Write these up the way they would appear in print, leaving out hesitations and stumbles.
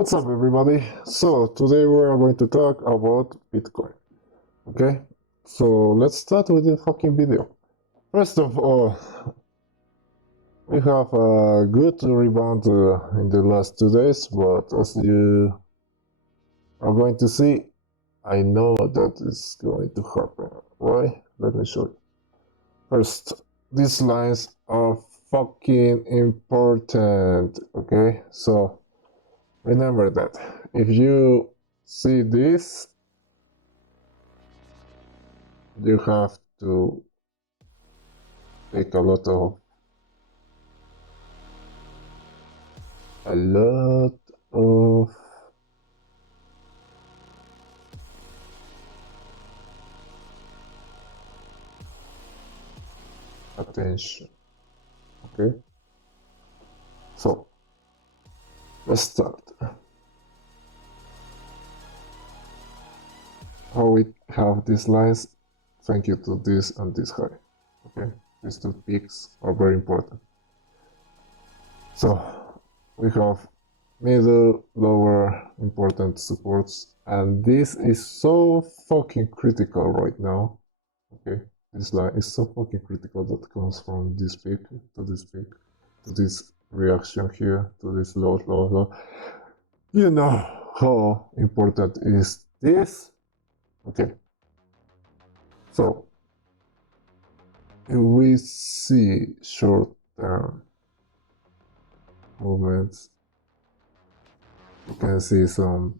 What's up, everybody? So today we are going to talk about Bitcoin. Okay, so let's start with the fucking video. First of all, we have a good rebound in the last 2 days, but as you are going to see, I know that it's going to happen. Why? Let me show you. First, these lines are fucking important. Okay, so remember that if you see this, you have to take a lot of attention. Okay, so let's start. How we have these lines, thank you to this and this high. Okay, these two peaks are very important. So we have middle, lower important supports, and this is so fucking critical right now. Okay, this line is so fucking critical that comes from this peak to this peak to this reaction here to this low. You know how important is this? Okay, so if we see short-term movements, you can see some.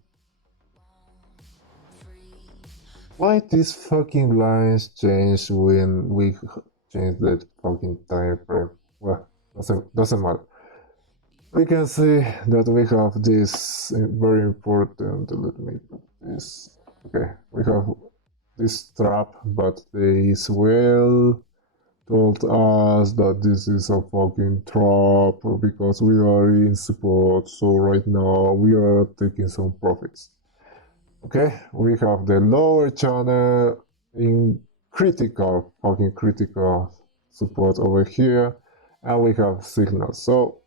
Why these fucking lines change when we change that fucking time frame? Well, doesn't matter. We can see that we have this very important. Let me put this. Okay, we have this trap, but they well told us that this is a fucking trap because we are in support. So right now we are taking some profits. Okay, we have the lower channel in fucking critical support over here, and we have signals. So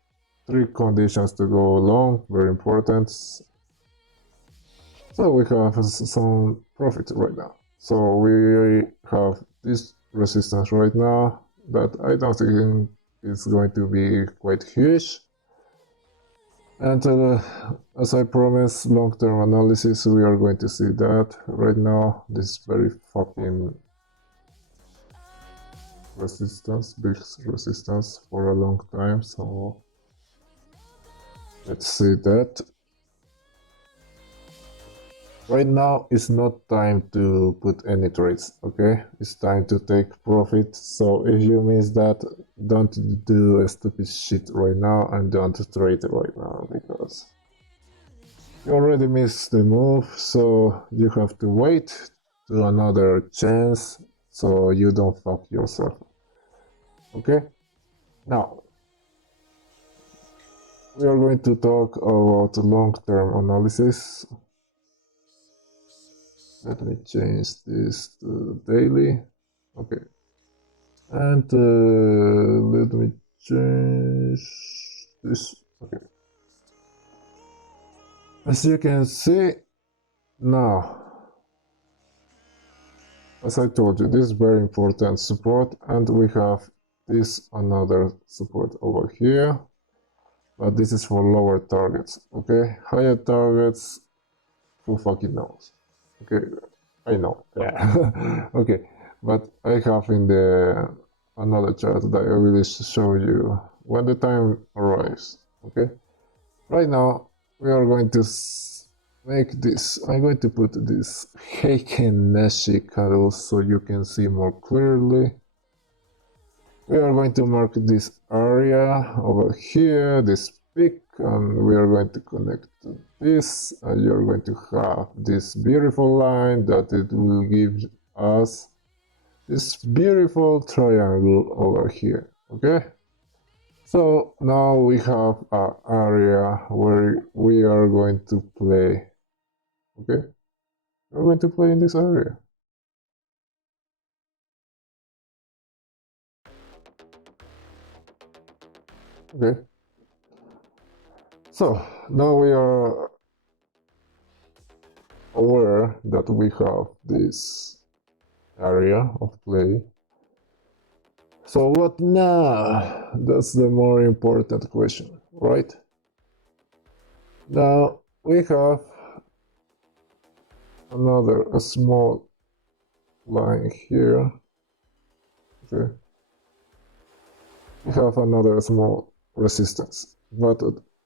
3 conditions to go along, very important. So we have some profit right now. So we have this resistance right now that I don't think is going to be quite huge. And as I promised, long-term analysis, we are going to see that right now. This very fucking resistance, big resistance for a long time. So let's see that. Right now it's not time to put any trades, okay? It's time to take profit. So if you miss that, don't do a stupid shit right now and don't trade right now because you already missed the move. So you have to wait to another chance so you don't fuck yourself. Okay? Now we are going to talk about long-term analysis. Let me change this to daily. Okay. And let me change this. Okay. As you can see now, as I told you, this is very important support, and we have this another support over here, but this is for lower targets. Okay, higher targets, who fucking knows? Okay, I know. Yeah. Okay, but I have in the another chart that I will show you when the time arrives. Okay, right now we are going to make this. I'm going to put this Heiken Nashi candle so you can see more clearly. We are going to mark this area over here, this peak, and we are going to connect to this, and you're going to have this beautiful line that it will give us this beautiful triangle over here. Okay, so now we have an area where we are going to play. Okay, we're going to play in this area. Okay, so now we are aware that we have this area of play. So what now? That's the more important question, right? Now we have a small line here. Okay. We have another small resistance, but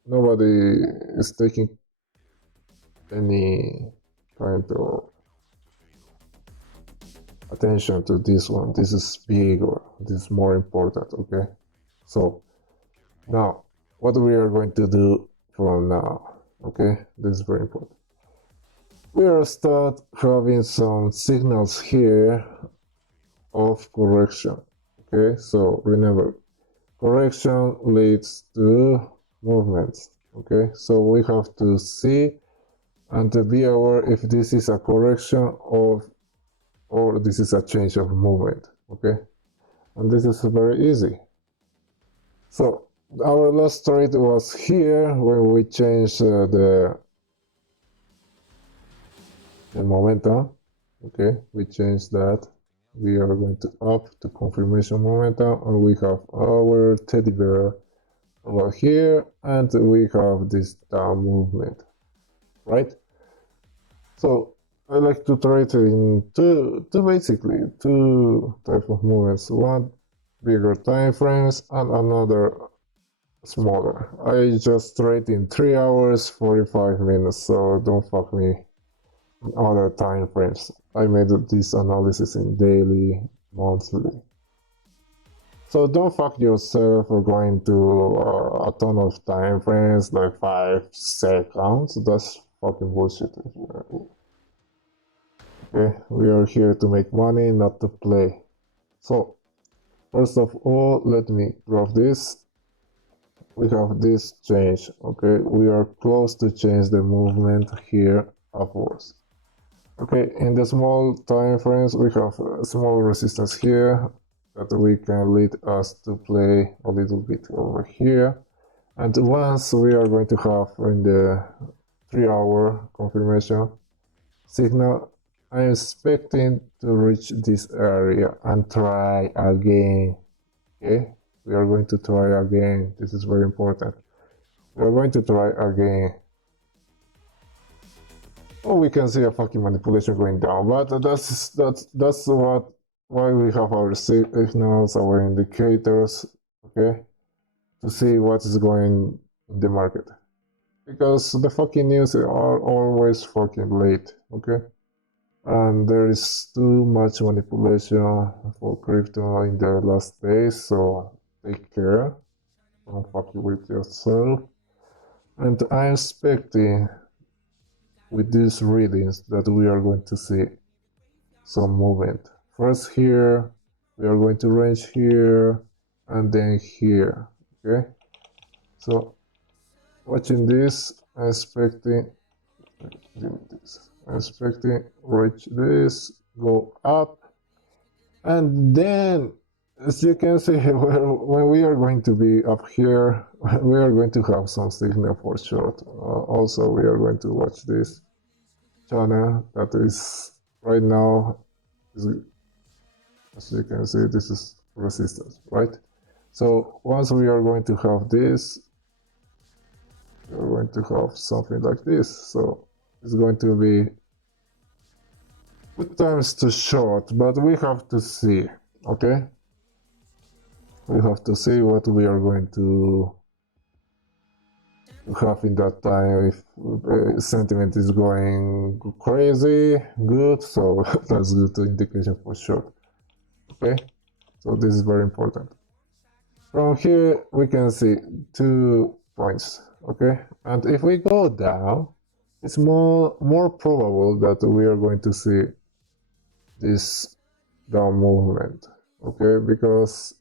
nobody is taking any kind of attention to this one. This is bigger, this is more important. Okay, so now what we are going to do from now, okay, this is very important. We are start having some signals here of correction. Okay, so remember, correction leads to movements. Okay, so we have to see and to be aware if this is a correction or this is a change of movement. Okay, and this is very easy. So our last trade was here when we changed the momentum. Okay, we changed that. We are going to up to confirmation momentum, and we have our teddy bear over here, and we have this down movement, right? So I like to trade in two types of movements, one bigger time frames and another smaller. I just trade in 3 hours 45 minutes, so don't fuck me in other time frames. I made this analysis in daily, monthly. So don't fuck yourself for going to a ton of time frames, like 5 seconds. That's fucking bullshit. Okay, we are here to make money, not to play. So, first of all, let me graph this. We have this change, okay? We are close to change the movement here upwards. Okay, in the small time frames, we have a small resistance here that we can lead us to play a little bit over here. And once we are going to have in the 3-hour confirmation signal, I'm expecting to reach this area and try again. Okay, we are going to try again. This is very important. We are going to try again. Oh, we can see a fucking manipulation going down, but that's why we have our signals, our indicators, okay, to see what is going in the market. Because the fucking news are always fucking late, okay? And there is too much manipulation for crypto in the last days, so take care. Don't fuck with yourself. And I'm expecting with these readings that we are going to see some movement. First here, we are going to range here, and then here, okay? So, watching this, I'm expecting reach this, go up, and then as you can see, when we are going to be up here, we are going to have some signal for short. Also, we are going to watch this channel that is right now, as you can see, this is resistance, right? So once we are going to have this, we are going to have something like this. So it's going to be good times to short, but we have to see, okay? We have to see what we are going to have in that time. If sentiment is going crazy, good, so that's good indication for short, okay? So this is very important. From here we can see 2 points, okay? And if we go down, it's more probable that we are going to see this down movement, okay? Because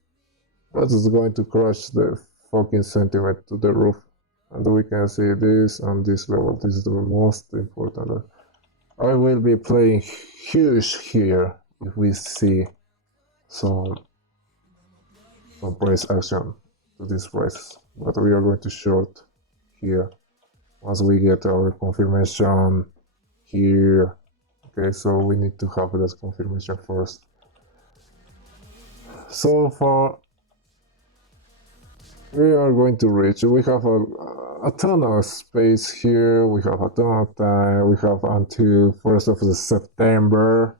that is going to crush the fucking sentiment to the roof. And we can see this on this level. This is the most important. I will be playing huge here if we see some price action to this price. But we are going to short here once we get our confirmation here. Okay, so we need to have that confirmation first. So far, we are going to reach. We have a ton of space here. We have a ton of time. We have until 1st of September.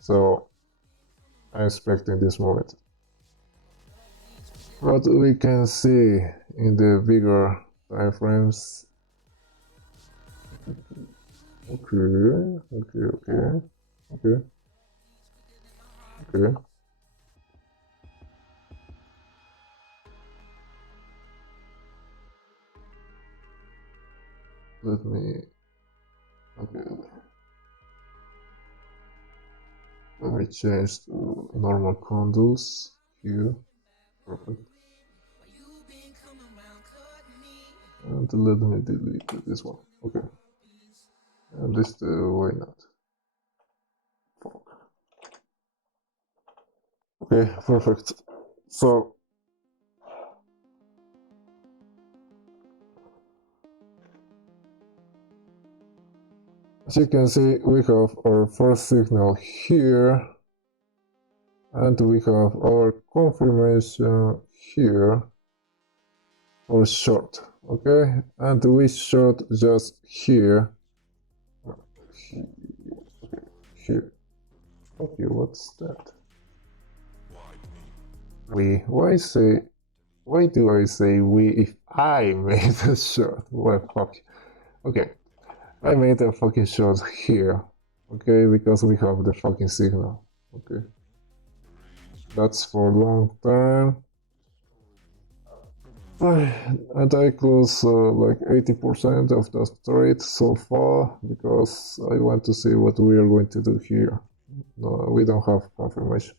So I'm expecting this moment. What we can see in the bigger time frames. Okay. Let me. Okay. Let me change to normal candles here. Perfect. And let me delete this one. Okay. And this why not? Fuck. Okay, perfect. So as you can see, we have our first signal here, and we have our confirmation here for short. Okay, and we short just here. Here. Okay, what's that? Why do I say we if I made a short? Well, fuck. Okay, I made a fucking short here. Okay, because we have the fucking signal. Okay, that's for long term. And I close like 80% of the trade so far because I want to see what we are going to do here. No, we don't have confirmation.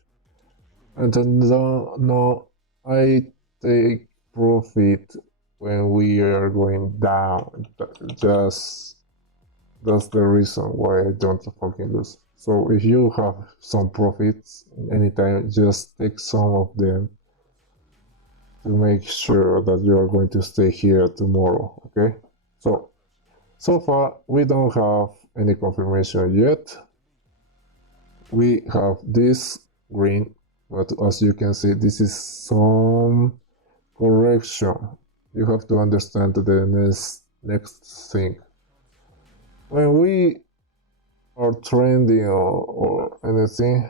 And then no, I take profit when we are going down. Just that's the reason why I don't fucking lose. So if you have some profits anytime, just take some of them to make sure that you are going to stay here tomorrow. Okay, so far we don't have any confirmation yet. We have this green, but as you can see, this is some correction. You have to understand the next thing. When we are trending or anything,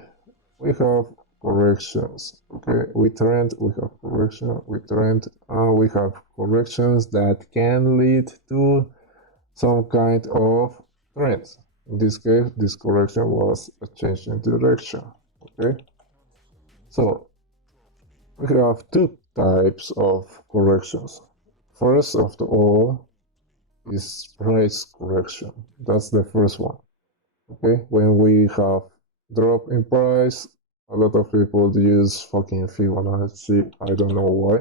we have corrections. Okay, we trend, we have correction, we trend, and we have corrections that can lead to some kind of trend. In this case, this correction was a change in direction. Okay, so we have two types of corrections. First of all is price correction. That's the first one. Okay, when we have drop in price, a lot of people use fucking Fibonacci. I don't know why.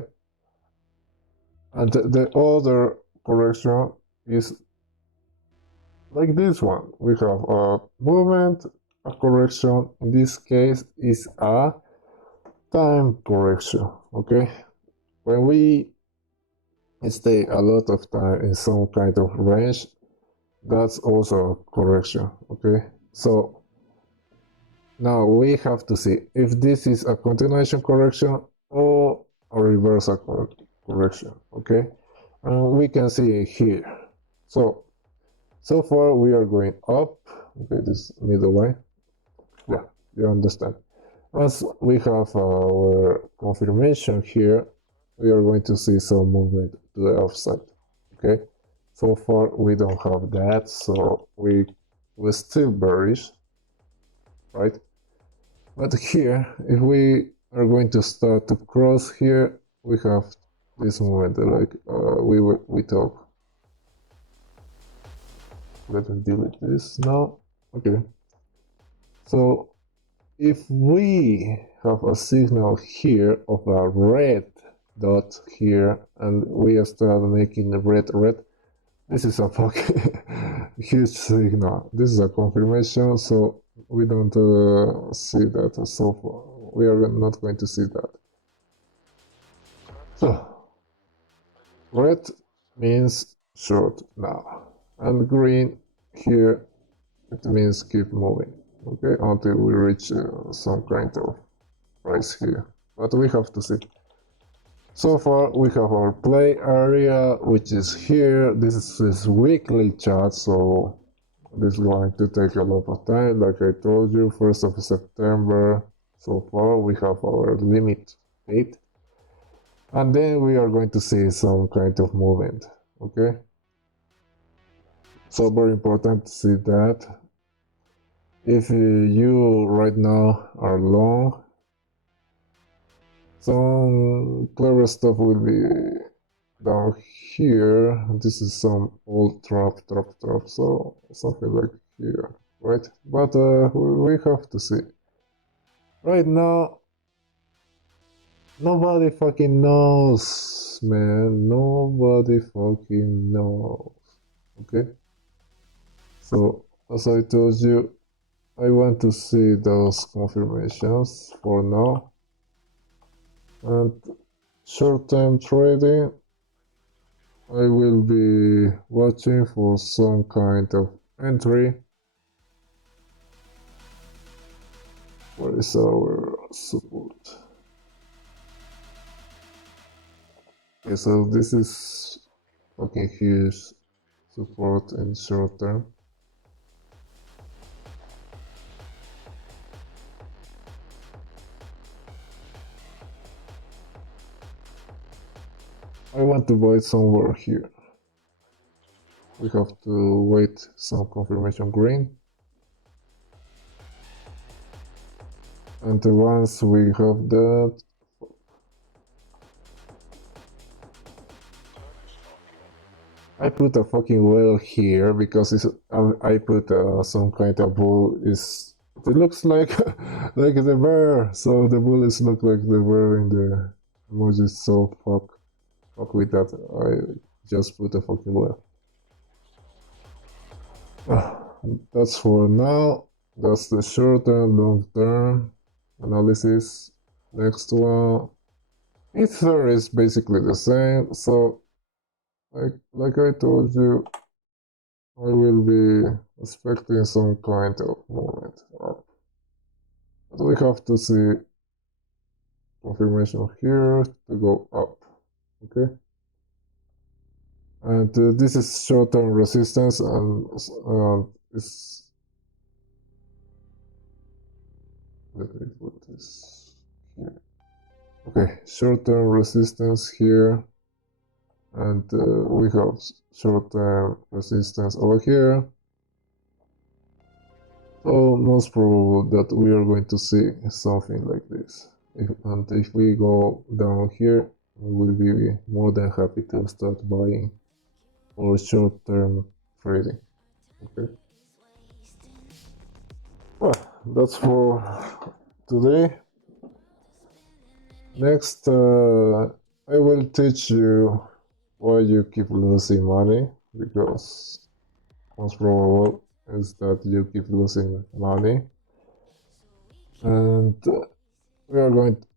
And the other correction is like this one. We have a movement, a correction. In this case, is a time correction. Okay, when we stay a lot of time in some kind of range, that's also a correction. Okay, so now we have to see if this is a continuation correction or a reversal correction. Okay, we can see it here. So far we are going up. Okay, this middle line. Yeah, you understand. Once we have our confirmation here, we are going to see some movement to the upside. Okay, so far we don't have that, so we're still bearish, right? But here, if we are going to start to cross here, we have this movement like we talk. Let me delete this now. Okay, so if we have a signal here of a red dot here and we start making the red, this is a fucking huge signal. This is a confirmation, so we don't see that so far. We are not going to see that. So red means short now. and green here, it means keep moving, okay, until we reach some kind of price here, but we have to see. So far we have our play area, which is here. This is weekly chat, so this is going to take a lot of time. Like I told you, 1st of September. So far we have our limit date, and then we are going to see some kind of movement, okay. So very important to see that. If you right now are long, some clever stuff will be down here. This is some old trap, so something like here, right? But we have to see. Right now, nobody fucking knows, man. Nobody fucking knows. Okay? So, as I told you, I want to see those confirmations for now. And short-term trading, I will be watching for some kind of entry. Where is our support? Okay, so this is fucking huge support in short term. I want to buy somewhere here. We have to wait some confirmation green. And once we have that, I put a fucking whale here because I put some kind of bull. It looks like like the bear, so the bullets look like the bear in the emoji. So fuck with that. I just put a fucking whale. That's for now. That's the short term, long term analysis. Next one, ether is basically the same. So like I told you, I will be expecting some kind of movement up. But we have to see confirmation here to go up, okay? And this is short-term resistance, and it's... Let me put this here. Okay, short-term resistance here, and we have short-term resistance over here. So most probable that we are going to see something like this. And if we go down here, we will be more than happy to start buying for short-term trading. Okay. Well, that's for today. Next, I will teach you why you keep losing money, because most probable is that you keep losing money. And we are going to,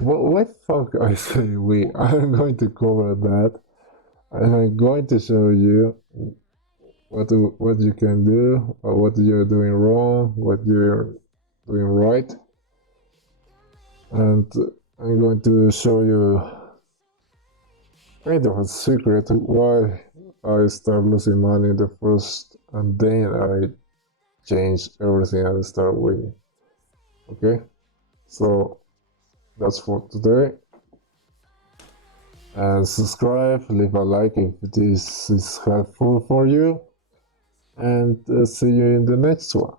what fuck I say we? I'm going to cover that. And I'm going to show you what you can do, or what you're doing wrong, what you're doing right. And I'm going to show you kind of a secret why I start losing money the first, and then I change everything and start winning. Okay, so that's for today. And subscribe, leave a like if this is helpful for you, and see you in the next one.